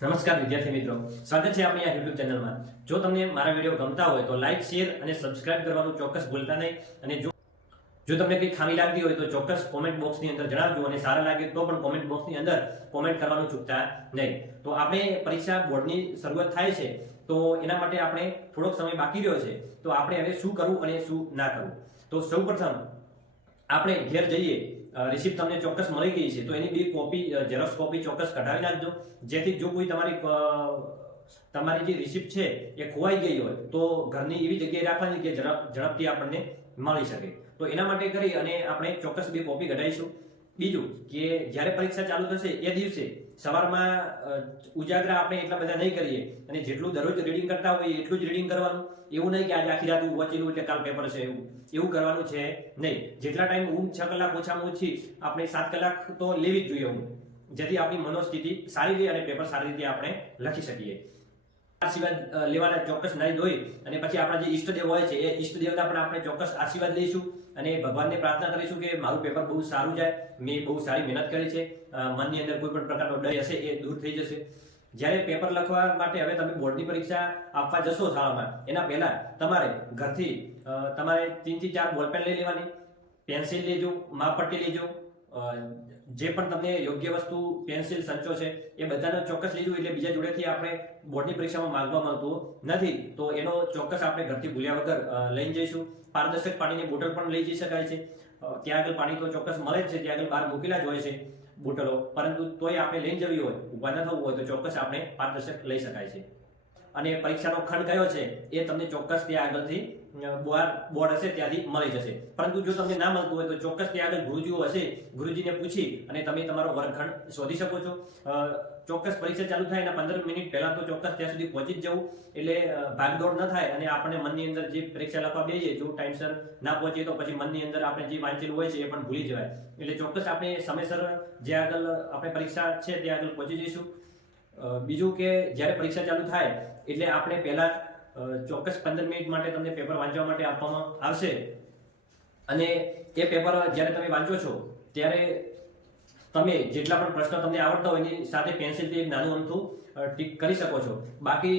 નમસ્કાર વિદ્યાર્થી મિત્રો. સ્વાગત છે આપણી આ યુટ્યુબ ચેનલમાં. જો તમને મારા વીડિયો ગમતા હોય તો લાઈક શેર અને સબસ્ક્રાઇબ કરવાનું ચોક્કસ ભૂલતા નહીં. અને જો જો તમને કંઈ ખામી લાગતી હોય તો ચોક્કસ કોમેન્ટ બોક્સની અંદર જણાવજો અને સારા લાગે તો પણ કોમેન્ટ બોક્સની અંદર કોમેન્ટ કરવાનું ચૂકતા નહીં. તો આપણે પરીક્ષા બોર્ડની શરૂઆત થાય છે. તો એના માટે આપણે થોડોક સમય બાકી રહ્યો છે. તો આપણે હવે શું કરવું અને શું ના કરવું? તો સૌપ્રથમ આપણે ઘેર જઈએ. રિસિપ્ટ તમને ચોક્કસ મળી ગઈ છે. તો એની બે કોપી ઝેરોક્સ કોપી ચોક્કસ કઢાવી નાખજો. જેથી જો કોઈ તમારી તમારી જે રિસિપ્ટ છે એ ખોવાઈ ગઈ હોય, તો ઘરની એવી જગ્યાએ રાખવાની કે ઝડપ, ઝડપથી આપણને મળી શકે. તો એના માટે કરી અને આપણે ચોક્કસ બે કોપી કઢાવીશું. બીજું કે જ્યારે પરીક્ષા ચાલુ થશે એ દિવસે સવારમાં ઉજાગરા આપણે એટલા બધા નહીં કરીએ. અને જેટલું દરરોજ રીડિંગ કરતા હોઈએ એટલું જ રીડિંગ કરવાનું. એવું નહીં કે આજે આખી રાત વાંચેલું એટલે કાલ પેપર છે એવું. એવું કરવાનું છે નહીં. જેટલા ટાઈમ ઊંઘ છ કલાક ઓછામાં ઓછી આપણે સાત કલાક તો લેવી જ જોઈએ ઊંઘ. જેથી આપણી મનોસ્થિતિ સારી રહે અને પેપર સારી રીતે આપણે લખી શકીએ. આશીર્વાદ લેવાના ચોક્કસ નહીં ધોઈ અને પછી આપણા જે ઈષ્ટદેવ હોય છે, એ ઈષ્ટદેવના પણ આપણે ચોક્કસ આશીર્વાદ લઈશું અને ભગવાનને પ્રાર્થના કરીશું કે મારું પેપર બહુ સારું જાય, મેં બહુ સારી મહેનત કરી છે મનની અંદર કોઈ પણ પ્રકારનો ડર હશે એ દૂર થઈ જશે. જ્યારે પેપર લખવા માટે હવે તમે બોર્ડની પરીક્ષા આપવા જશો શાળામાં, એના પહેલા તમારે ઘરથી તમારે ત્રણથી ચાર બોલપેન લઈ લેવાની, પેન્સિલ લેજો, માપપટ્ટી લેજો જે પણ તમને યોગ્ય વસ્તુ, પેન્સિલ, સંચો છે, એ બધાને ચોક્કસ લીધું એટલે બીજા જોડેથી આપણે બોર્ડની પરીક્ષામાં માગવા મળતું નથી, તો એનો ચોક્કસ આપણે ઘરથી ભૂલ્યા વગર લઈ જઈશું. પારદર્શક પાણીની બોટલ પણ લઈ જઈ શકાય છે. ત્યાં આગળ પાણી તો ચોક્કસ મળે જ છે, ત્યાં આગળ બહાર મૂકેલા જ હોય છે બોટલો. પરંતુ તોય આપણે લઈને જવી હોય ઊભા ન થવું હોય, તો ચોક્કસ આપણે પારદર્શક લઈ શકાય છે. અને પરીક્ષાનો ખંડ કયો છે એ તમને ચોક્કસ ત્યાં આગળથી બોર્ડ હશે, ત્યાંથી મળી જશે. પરંતુ જો તમને ના મળતું હોય તો ચોક્કસ ત્યાં આગળ ગુરુજીઓ હશે, ગુરુજીને પૂછી અને તમે તમારો વર્ગખંડ શોધી શકો છો. ચોક્કસ પરીક્ષા ચાલુ થાય એના પંદર મિનિટ પહેલાં તો ચોક્કસ ત્યાં સુધી પહોંચી જ જવું. એટલે ભાગદોડ ન થાય અને આપણને મનની અંદર જે પરીક્ષા લખવા બેસીએ જો ટાઈમસર ના પહોંચીએ તો પછી મનની અંદર આપણે જે વાંચેલું હોય છે એ પણ ભૂલી જવાય. એટલે ચોક્કસ આપણે સમયસર જે આગળ આપણે પરીક્ષા છે ત્યાં આગળ પહોંચી જઈશું. બીજું કે જ્યારે પરીક્ષા ચાલુ થાય, એટલે આપણે પહેલા ચોક્કસ પંદર મિનિટ માટે તમને પેપર વાંચવા માટે આપવામાં આવશે. અને એ પેપર જ્યારે તમે વાંચો છો, ત્યારે તમે જેટલા પણ પ્રશ્નો તમને આવડતા હોય, એની સાથે પેન્સિલથી એક નાનું અમથું ટીક કરી શકો છો. બાકી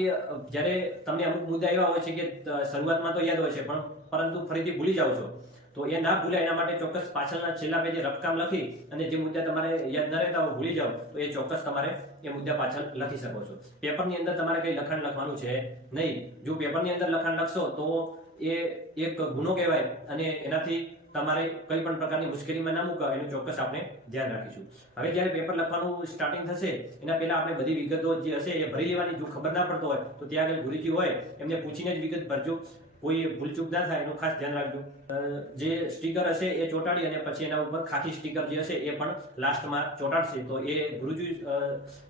જ્યારે તમને અમુક મુદ્દા એવા હોય છે કે શરૂઆતમાં તો યાદ હોય છે, પણ પરંતુ ફરીથી ભૂલી જાઓ છો તો એ ના ભૂલાય એના માટે ચોક્કસ પાછળના છેલ્લા પેજે રફકામ લખી અને જે મુદ્દા તમારે યાદ ન રહેતા ભૂલી જાઓ, તો એ ચોક્કસ તમારે એ મુદ્દા પાછળ લખી શકો છો. પેપરની અંદર તમારે કંઈ લખાણ લખવાનું છે નહીં. જો પેપરની અંદર લખાણ લખશો, તો એ એક ગુનો કહેવાય અને એનાથી તમારે કઈ પણ પ્રકારની મુશ્કેલીમાં ના મૂકાય, એનું ચોક્કસ આપણે ધ્યાન રાખીશું. હવે જ્યારે પેપર લખવાનું સ્ટાર્ટિંગ થશે, એના પહેલા આપણે બધી વિગતો જે હશે એ ભરી લેવાની, જો ખબર ના પડતો હોય, તો ત્યાં આગળ ગુરુજી હોય, એમને પૂછીને જ વિગત ભરજો. કોઈ ભૂલચૂક ના થાય એનું ખાસ ધ્યાન રાખજો. જે સ્ટીકર હશે એ ચોંટાડી અને પછી એના ઉપર ખાખી સ્ટીકર જે હશે એ પણ લાસ્ટમાં ચોંટાડશે. તો એ ગુરુજી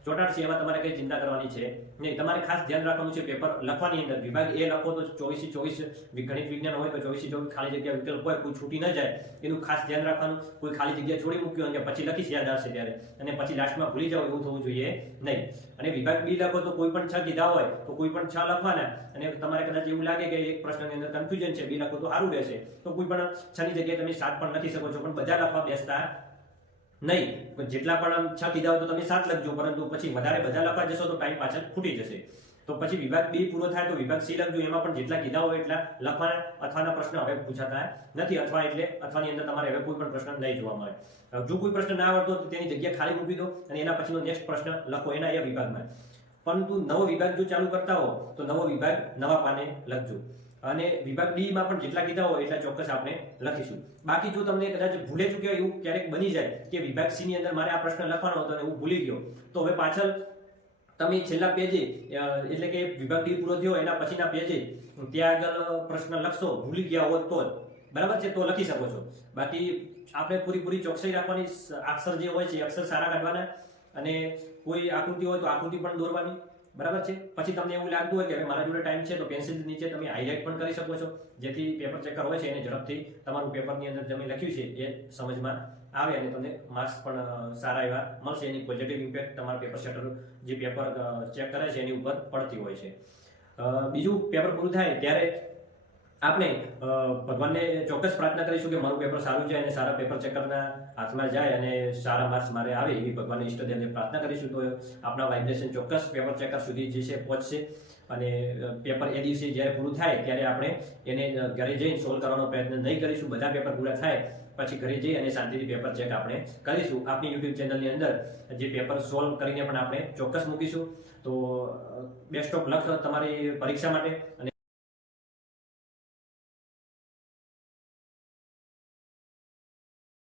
ચોંટાડશે એમાં તમારે કંઈ ચિંતા કરવાની છે નહીં. તમારે ખાસ ધ્યાન રાખવાનું છે પેપર લખવાની અંદર. વિભાગ એ લખો તો ચોવીસી ચોવીસ ગણિત વિજ્ઞાન હોય તો ચોવીસી ચોવીસ ખાલી જગ્યા વિકલ્પ હોય, કોઈ છૂટી ન જાય, એનું ખાસ ધ્યાન રાખવાનું. કોઈ ખાલી જગ્યા છોડી મૂક્યું અને પછી લખીશ યાદ આવશે ત્યારે. અને પછી લાસ્ટમાં ભૂલી જાઓ એવું થવું જોઈએ નહીં. અને વિભાગ બી લખો તો કોઈ પણ છ કીધા હોય તો કોઈ પણ છ લખવાના. અને તમારે કદાચ એવું લાગે કે એક પ્રશ્નની અંદર કન્ફ્યુઝન છે, બી લખો તો સારું રહેશે. તો કોઈ પણ છની જગ્યાએ તમે સાત પણ લખી શકો છો, પણ બધા લખવા બેસતા નહીં. જેટલા પણ છ કીધા હોય તો તમે સાત લખજો, પરંતુ પછી વધારે બધા લખવા જશો તો ટાઈમ પાછળ ખૂટી જશે. તો પછી વિભાગ બી પૂરો થાય તો વિભાગ સી લખજો, એમાં પણ જેટલા કીધા હોય એટલા લખવાના અથવાના પ્રશ્ન હવે પૂછાતા નથી અથવા એટલે અથવાની અંદર તમારે હવે કોઈ પણ પ્રશ્ન નહીં જોવા મળે. જો કોઈ પ્રશ્ન ના આવડતો તો તેની જગ્યા ખાલી મૂકી દો અને એના પછીનો નેક્સ્ટ પ્રશ્ન લખો એના એ વિભાગમાં. પરંતુ નવો વિભાગ જો ચાલુ કરતા હો તો નવો વિભાગ નવા પાને લખજો. અને વિભાગ ડી માં પણ જેટલા કીધા હોય એટલા ચોક્કસ આપણે લખીશું. બાકી જો તમને કદાચ ભૂલે ચૂક્યા એવું ક્યારેક બની જાય કે વિભાગ સી ની અંદર મારે આ પ્રશ્ન લખવાનો હતો અને હું ભૂલી ગયો, તો હવે પાછળ તમે છેલ્લા પેજે એટલે કે વિભાગ ડી પૂરો થયો, એના પછીના પેજે ત્યાં આગળ પ્રશ્ન લખશો, ભૂલી ગયા હોત તો બરાબર છે? તો લખી શકો છો. બાકી આપણે પૂરી પૂરી ચોકસાઈ રાખવાની અક્ષર જે હોય છે અક્ષર સારા કાઢવાના અને કોઈ આકૃતિ હોય તો આકૃતિ પણ દોરવાની. બરાબર છે? પછી તમને એવું લાગતું હોય કે મારા જોડે ટાઈમ છે તો પેન્સિલ નીચે તમે હાઇલાઇટ પણ કરી શકો છો. જેથી પેપર ચેકર હોય છે એને ઝડપથી તમારું પેપરની અંદર તમે લખ્યું છે એ સમજમાં આવે અને તમને માર્ક્સ પણ સારા એવા મળશે. એની પોઝિટિવ ઇમ્પેક્ટ તમારા પેપર શટર જે પેપર ચેક કરે છે એની ઉપર પડતી હોય છે. બીજું પેપર પૂરું થાય ત્યારે આપણે ભગવાનને ચોક્કસ પ્રાર્થના કરીશું કે મારું પેપર સારું જાય અને સારા પેપર ચેકરના હાથમાં જાય અને સારા માર્ક્સ મારે આવે એવી ભગવાનને ઈષ્ટદેવને પ્રાર્થના કરીશું. તો આપણા વાઇબ્રેશન ચોક્કસ પેપર ચેકર સુધી જે છે પહોંચશે અને પેપર એ દિવસે જ્યારે પૂરું થાય ત્યારે આપણે એને ઘરે જઈને સોલ્વ કરવાનો પ્રયત્ન નહીં કરીશું. બધા પેપર પૂરા થાય પછી ઘરે જઈ અને શાંતિથી પેપર ચેક આપણે કરીશું. આપણી યુટ્યુબ ચેનલની અંદર જે પેપર સોલ્વ કરીને પણ આપણે ચોક્કસ મૂકીશું. તો બેસ્ટ ઓફ લક તમારી પરીક્ષા માટે અને